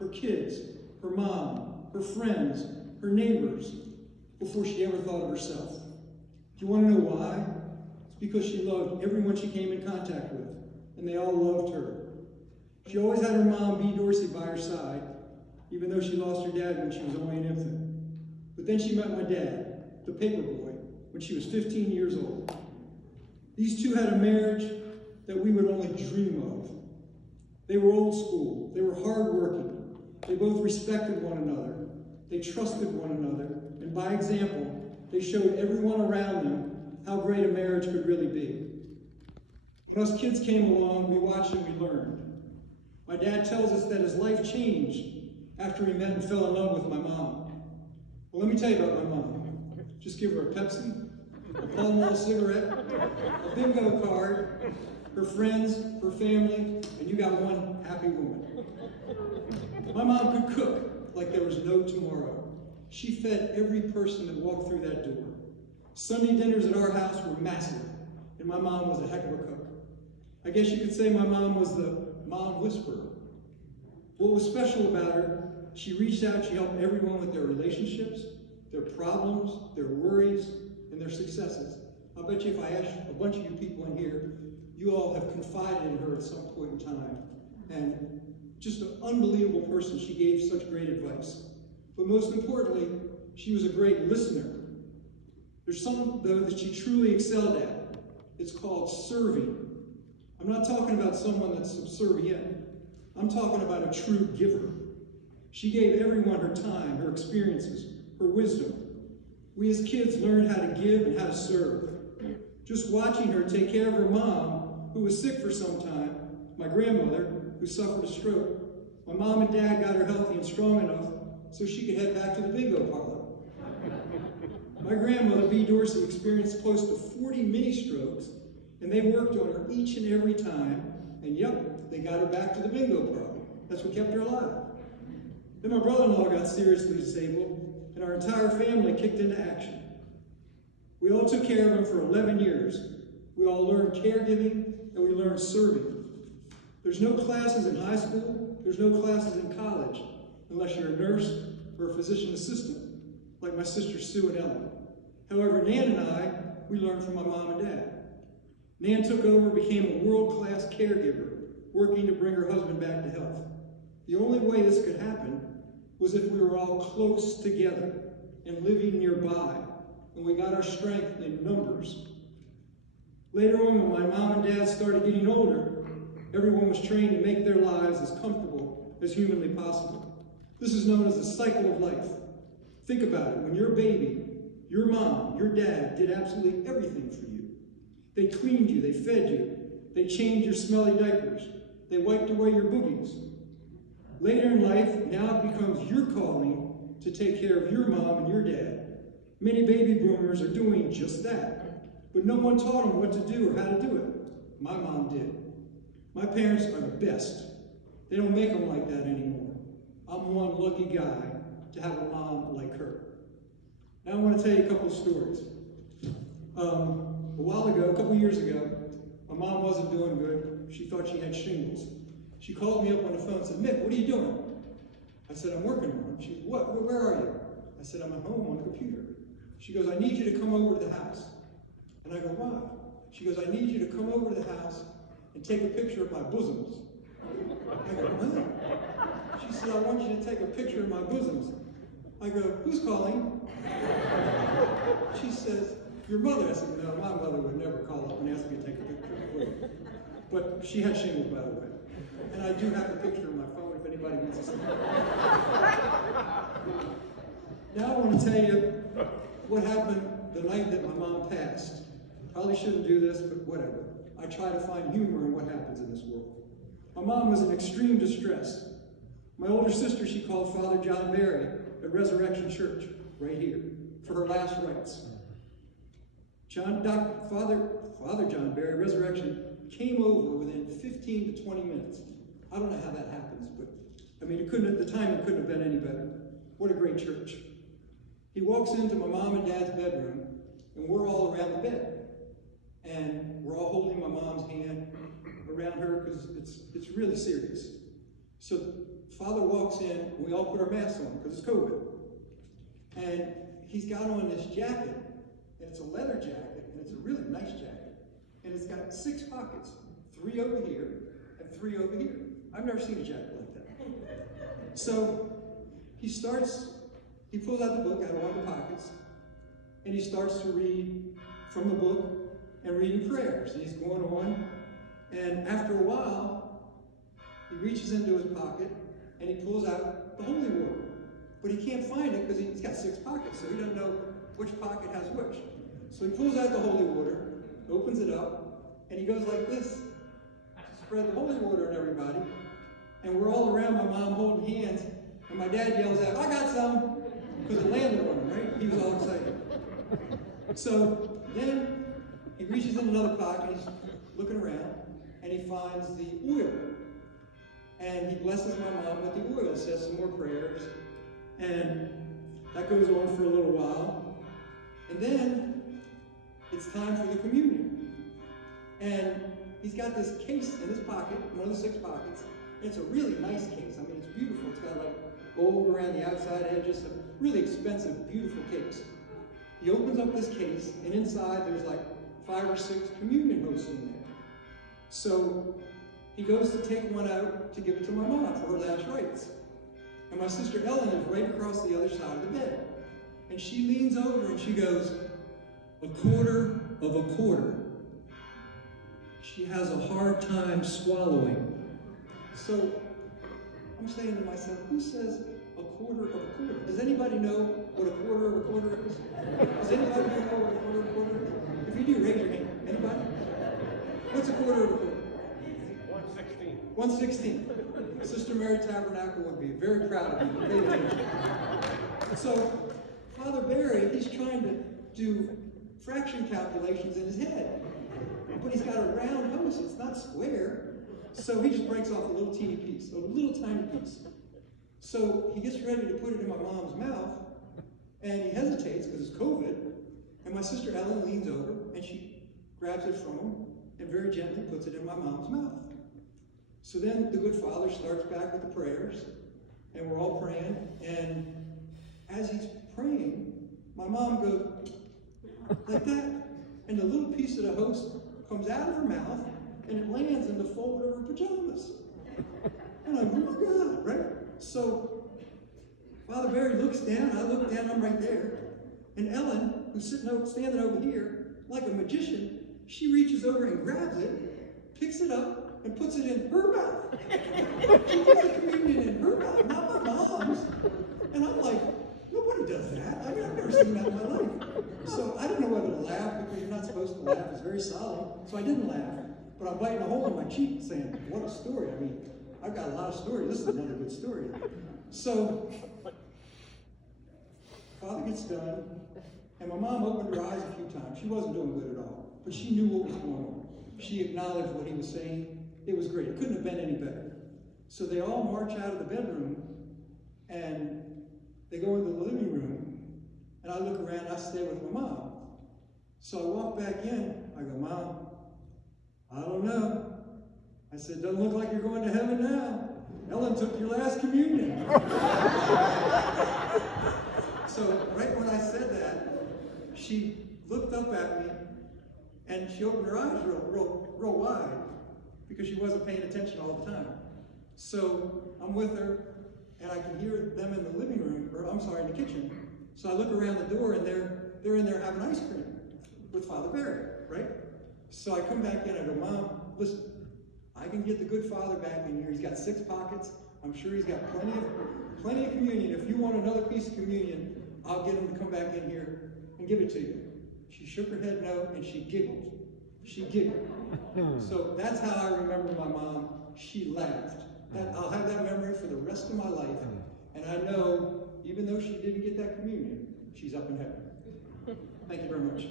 her kids, her mom, her friends, her neighbors, before she ever thought of herself. Do you want to know why? It's because she loved everyone she came in contact with, and they all loved her. She always had her mom, Bea Dorsey, by her side, even though she lost her dad when she was only an infant. But then she met my dad, the paper boy, when she was 15 years old. These two had a marriage that we would only dream of. They were old school. They were hardworking. They both respected one another. They trusted one another. And by example, they showed everyone around them how great a marriage could really be. When us kids came along, we watched and we learned. My dad tells us that his life changed after he met and fell in love with my mom. Well, let me tell you about my mom. Just give her a Pepsi, a Pall Mall cigarette, a bingo card, her friends, her family, and you got one happy woman. My mom could cook like there was no tomorrow. She fed every person that walked through that door. Sunday dinners at our house were massive, and my mom was a heck of a cook. I guess you could say my mom was the mom whisperer. What was special about her, she reached out, she helped everyone with their relationships, their problems, their worries, and their successes. I'll bet you if I asked a bunch of you people in here, you all have confided in her at some point in time. And just an unbelievable person. She gave such great advice. But most importantly, she was a great listener. There's something, though, that she truly excelled at. It's called serving. I'm not talking about someone that's subservient. I'm talking about a true giver. She gave everyone her time, her experiences, her wisdom. We as kids learned how to give and how to serve. Just watching her take care of her mom, who was sick for some time, my grandmother, who suffered a stroke. My mom and dad got her healthy and strong enough so she could head back to the bingo parlor. My grandmother, Bea Dorsey, experienced close to 40 mini strokes, and they worked on her each and every time, and yep, they got her back to the bingo parlor. That's what kept her alive. Then my brother-in-law got seriously disabled, and our entire family kicked into action. We all took care of him for 11 years. We all learned caregiving, and we learned serving. There's no classes in high school, there's no classes in college, unless you're a nurse or a physician assistant, like my sisters Sue and Ellen. However, Nan and I, we learned from my mom and dad. Nan took over, became a world-class caregiver, working to bring her husband back to health. The only way this could happen was if we were all close together and living nearby, and we got our strength in numbers. Later on, when my mom and dad started getting older, everyone was trained to make their lives as comfortable as humanly possible. This is known as the cycle of life. Think about it. When you're a baby, your mom, your dad did absolutely everything for you. They cleaned you, they fed you, they changed your smelly diapers, they wiped away your boogies. Later in life, now it becomes your calling to take care of your mom and your dad. Many baby boomers are doing just that, but no one taught them what to do or how to do it. My mom did. My parents are the best. They don't make them like that anymore. I'm one lucky guy to have a mom like her. Now I want to tell you a couple of stories. A while ago, a couple years ago, my mom wasn't doing good. She thought she had shingles. She called me up on the phone and said, "Mick, what are you doing?" I said, "I'm working on it." She said, "What? Where are you?" I said, "I'm at home on the computer." She goes, "I need you to come over to the house." And I go, "Why?" She goes, "I need you to come over to the house and take a picture of my bosoms." I go, "What?" She said, "I want you to take a picture of my bosoms." I go, "Who's calling?" She says, "Your mother." I said, "No, my mother would never call up and ask me to take a picture of her." But she had shingles, by the way. And I do have a picture on my phone if anybody wants to see it. Now I want to tell you what happened the night that my mom passed. Probably shouldn't do this, but whatever. I try to find humor in what happens in this world. My mom was in extreme distress. My older sister, she called Father John Barry at Resurrection Church, right here, for her last rites. Father John Barry, Resurrection, came over within 15 to 20 minutes. I don't know how that happens, but I mean, at the time it couldn't have been any better. What a great church. He walks into my mom and dad's bedroom, and we're all around the bed. And we're all holding my mom's hand around her because it's really serious. So Father walks in, and we all put our masks on because it's COVID. And he's got on this jacket, and it's a leather jacket, and it's a really nice jacket. And it's got 6 pockets, 3 over here and 3 over here. I've never seen a jacket like that. So he pulls out the book out of one of the pockets, and he starts to read from the book and reading prayers. And he's going on, and after a while, he reaches into his pocket, and he pulls out the holy water. But he can't find it because he's got 6 pockets, so he doesn't know which pocket has which. So he pulls out the holy water, opens it up, and he goes like this to spread the holy water on everybody. And we're all around my mom holding hands, and my dad yells out, "I got some!" Because it landed on him, right? He was all excited. So then he reaches in another pocket, he's looking around, and he finds the oil. And he blesses my mom with the oil, says some more prayers. And that goes on for a little while. And then it's time for the communion. And he's got this case in his pocket, one of the 6 pockets. And it's a really nice case. I mean, it's beautiful. It's got like gold around the outside edge, just a really expensive, beautiful case. He opens up this case, and inside there's like 5 or 6 communion hosts in there. So he goes to take one out to give it to my mom for her last rites. And my sister Ellen is right across the other side of the bed. And she leans over and she goes, "A quarter of a quarter. She has a hard time swallowing." So I'm saying to myself, who says a quarter of a quarter? Does anybody know what a quarter of a quarter is? Does anybody know what a quarter of a quarter is? If you do, raise your hand. Anybody? What's a quarter of a quarter? 1/16. 1/16. Sister Mary Tabernacle would be very proud of you. Pay attention. So Father Barry, he's trying to do fraction calculations in his head. But he's got a round host, it's not square. So he just breaks off a little teeny piece, a little tiny piece. So he gets ready to put it in my mom's mouth, and he hesitates because it's COVID. And my sister Ellen leans over, and she grabs it from him, and very gently puts it in my mom's mouth. So then the good Father starts back with the prayers, and we're all praying, and as he's praying, my mom goes like that, and the little piece of the host comes out of her mouth, and it lands in the fold of her pajamas. And I'm like, oh my God, right? So Father Barry looks down, I look down, I'm right there, and Ellen, who's standing over here, like a magician, she reaches over and grabs it, picks it up, and puts it in her mouth. She puts the communion in her mouth, not my mom's. And I'm like, nobody does that. I mean, I've never seen that in my life. So I didn't know whether to laugh because you're not supposed to laugh. It's very solemn. So I didn't laugh. But I'm biting a hole in my cheek saying, what a story. I mean, I've got a lot of stories. This is another good story. So Father gets done, and my mom opened her eyes a few times. She wasn't doing good at all. But she knew what was going on. She acknowledged what he was saying. It was great. It couldn't have been any better. So they all march out of the bedroom, and they go into the living room, and I look around, I stay with my mom. So I walk back in, I go, Mom, I don't know. I said, doesn't look like you're going to heaven now. Ellen took your last communion. So right when I said that, she looked up at me, and she opened her eyes real wide, because she wasn't paying attention all the time. So I'm with her, and I can hear them in the living room, or I'm sorry, in the kitchen. So I look around the door, and they're in there having ice cream with Father Barry, right? So I come back in, I go, Mom, listen, I can get the good Father back in here. He's got 6 pockets. I'm sure he's got plenty of communion. If you want another piece of communion, I'll get him to come back in here and give it to you. She shook her head no, and she giggled. She giggled. So that's how I remember my mom. She laughed. I'll have that memory for the rest of my life. And I know, even though she didn't get that communion, she's up in heaven. Thank you very much.